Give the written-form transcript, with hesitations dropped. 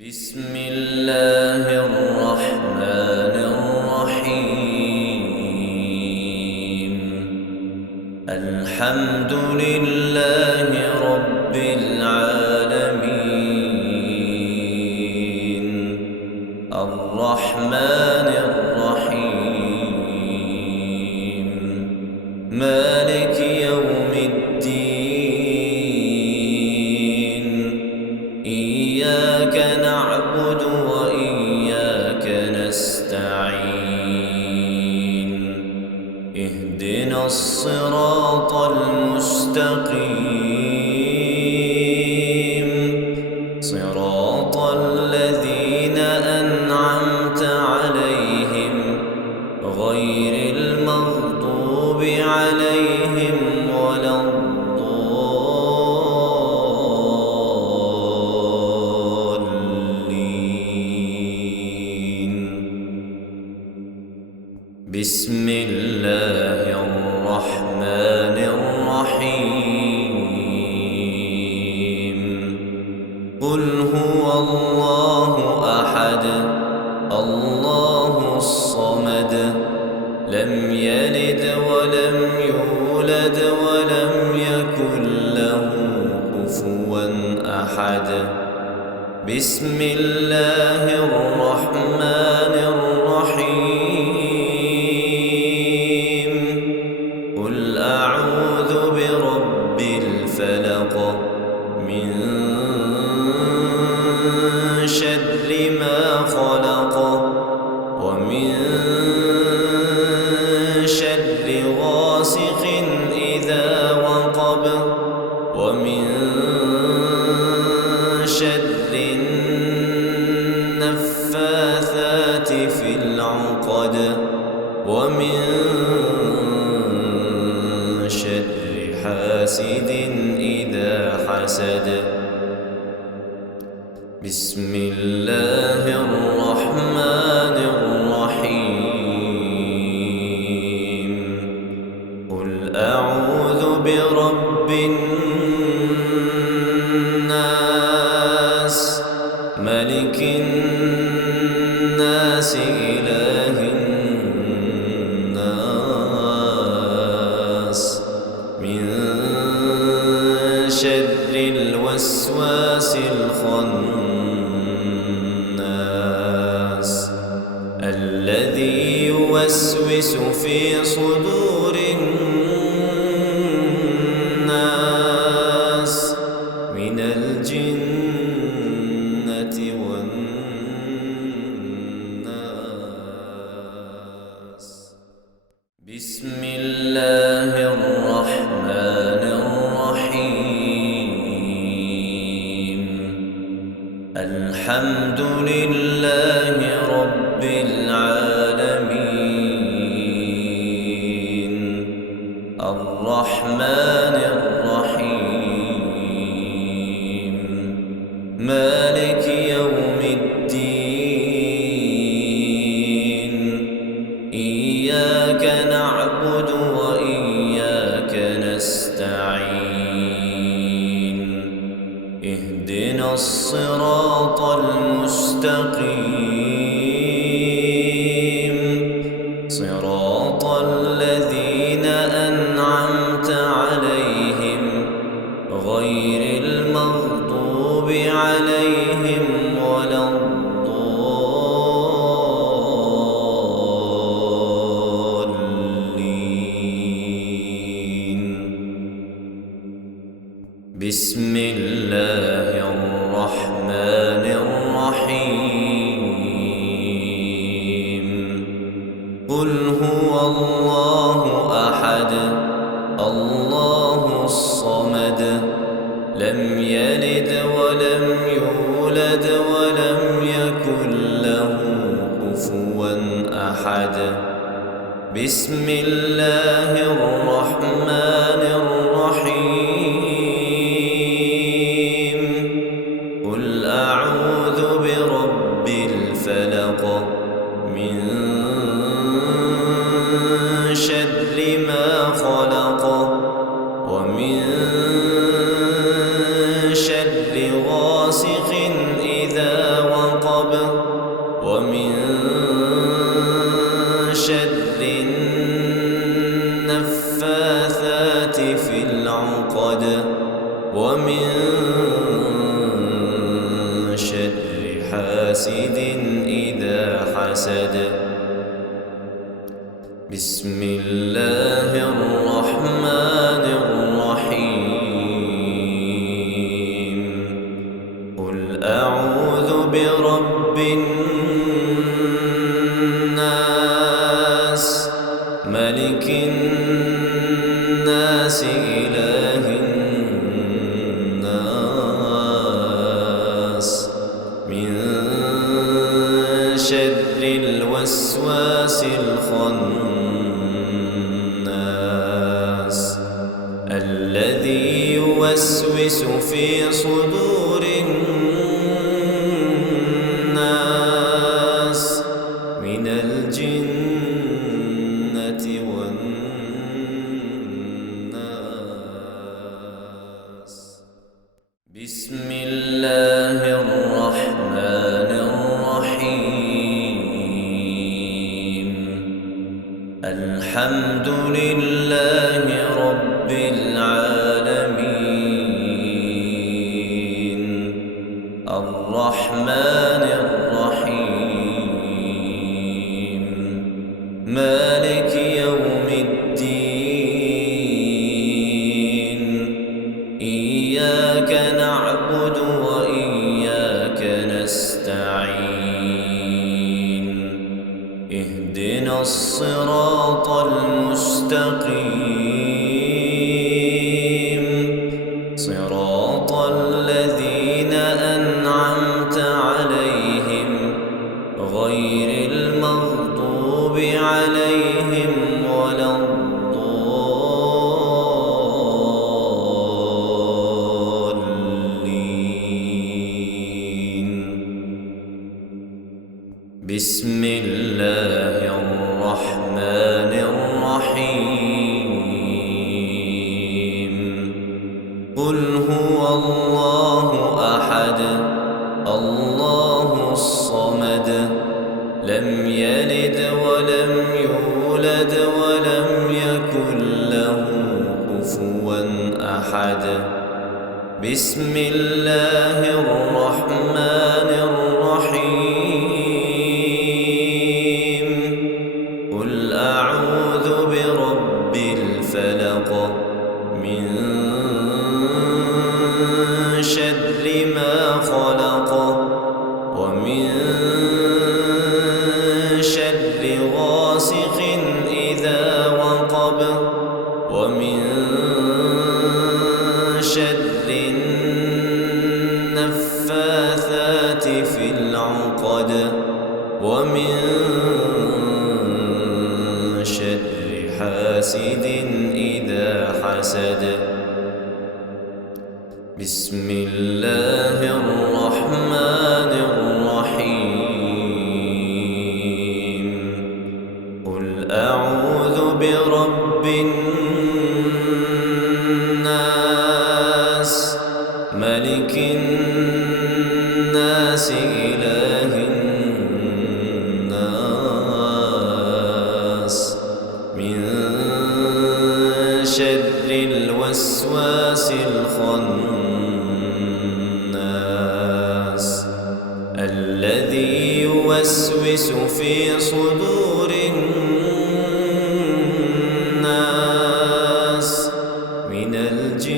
بسم الله الرحمن الرحيم. الحمد لله رب العالمين. الرحمن الرحيم. مالك يوم الدين. إياك نعبد وإياك نستعين. اهدنا الصراط المستقيم، صراط الذين أنعمت عليهم غير المغضوب عليهم ولا الضالين. بسم الله الرحمن الرحيم. قل هو الله أحد الله الصمد لم يلد ولم يولد ولم يكن له كفوا أحد. بسم الله الرحمن الرحيم. قل أعوذ برب الفلق من شر ما خلق ومن شر غاسق إذا وقب ومن شر النفاثات في العقد ومن شر حاسد إذا حسد. بسم الله الرحمن الرحيم. قل أعوذ برب الناس ملك الناس إله الناس من شر الوسواس الخناس الذي يوسوس في صدور الناس من الجنة والناس. بسم الله الرحمن الرحيم. الحمد لله رب العالمين. الرحمن الرحيم. مالك يوم الدين. إياك نعبد وإياك نستعين. اهدنا الصراط المستقيم، صراط الذين أنعمت عليهم غير المغضوب عليهم ولا الضالين. بسم الله الرحمن الرحيم. قل هو الله أحد الله الصمد لم يلد ولم يولد ولم يكن له كفوا أحد. بسم الله الرحمن الرحيم. قل أعوذ برب الفلق من شر ما خلق ومن شر غاسق إذا حاسد إذا حسد. بسم الله الرحمن الرحيم. قل أعوذ برب الناس ملك الناس إله الناس من شر الوسواس الخناس الذي يوسوس في صدور الناس من الجنة والناس. بسم الله الرحمن الرحيم. الحمد لله رب العالمين الرحمن الرحيم مالك يوم الدين. إياك نعبد وإياك نستعين. اهدنا الصراط المستقيم صراط الذين أنعمت عليهم غير المغضوب عليهم ولا الضالين. بسم الله الرحمن الرحيم. قل هو الله أحد الله الصمد لم يلد ولم يولد ولم يكن له كفوا أحد. بسم الله الرحمن الرحيم. قل أعوذ برب الفلق من شر ما خلق ومن شر غاسق إذا وقب ومن شر النفاثات في العقد ومن شر حاسد إذا حسد. بسم الله الرحمن الرحيم. قل أعوذ برب الناس ملك الناس إله الناس من شر الوسواس الخناس الذي يوسوس في صدور الناس من الجنة